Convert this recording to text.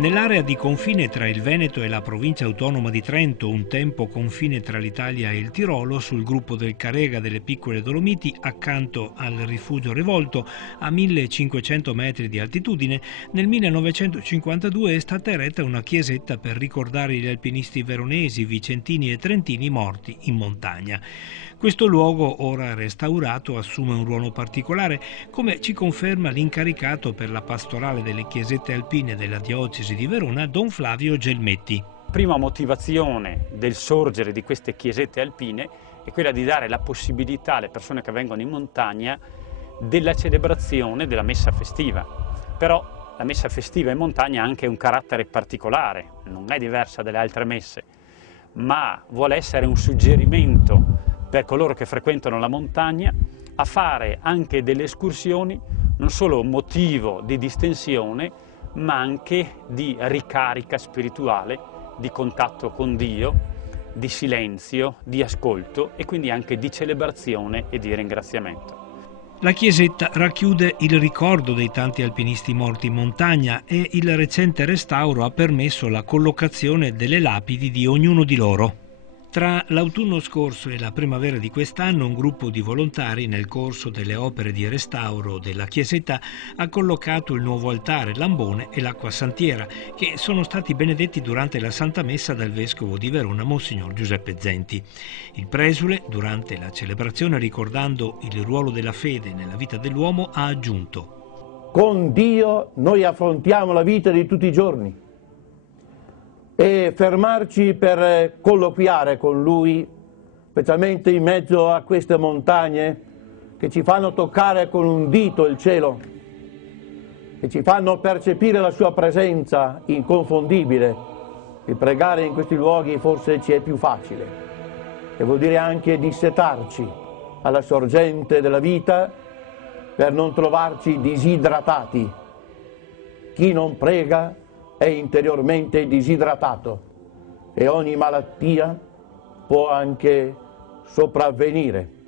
Nell'area di confine tra il Veneto e la provincia autonoma di Trento, un tempo confine tra l'Italia e il Tirolo, sul gruppo del Carega delle Piccole Dolomiti, accanto al Rifugio Rivolto, a 1500 metri di altitudine, nel 1952 è stata eretta una chiesetta per ricordare gli alpinisti veronesi, vicentini e trentini morti in montagna. Questo luogo, ora restaurato, assume un ruolo particolare, come ci conferma l'incaricato per la pastorale delle chiesette alpine della diocesi di Verona, Don Flavio Gelmetti. Prima motivazione del sorgere di queste chiesette alpine è quella di dare la possibilità alle persone che vengono in montagna della celebrazione della messa festiva. Però la messa festiva in montagna ha anche un carattere particolare, non è diversa dalle altre messe, ma vuole essere un suggerimento per coloro che frequentano la montagna a fare anche delle escursioni non solo motivo di distensione, ma anche di ricarica spirituale, di contatto con Dio, di silenzio, di ascolto e quindi anche di celebrazione e di ringraziamento. La chiesetta racchiude il ricordo dei tanti alpinisti morti in montagna e il recente restauro ha permesso la collocazione delle lapidi di ognuno di loro. Tra l'autunno scorso e la primavera di quest'anno un gruppo di volontari nel corso delle opere di restauro della chiesetta ha collocato il nuovo altare, l'ambone e l'acqua santiera che sono stati benedetti durante la Santa Messa dal Vescovo di Verona, Monsignor Giuseppe Zenti. Il presule, durante la celebrazione, ricordando il ruolo della fede nella vita dell'uomo, ha aggiunto: con Dio noi affrontiamo la vita di tutti i giorni. E fermarci per colloquiare con Lui, specialmente in mezzo a queste montagne che ci fanno toccare con un dito il cielo, che ci fanno percepire la Sua presenza inconfondibile. E pregare in questi luoghi forse ci è più facile, e vuol dire anche dissetarci alla sorgente della vita per non trovarci disidratati. Chi non prega è interiormente disidratato e ogni malattia può anche sopravvenire.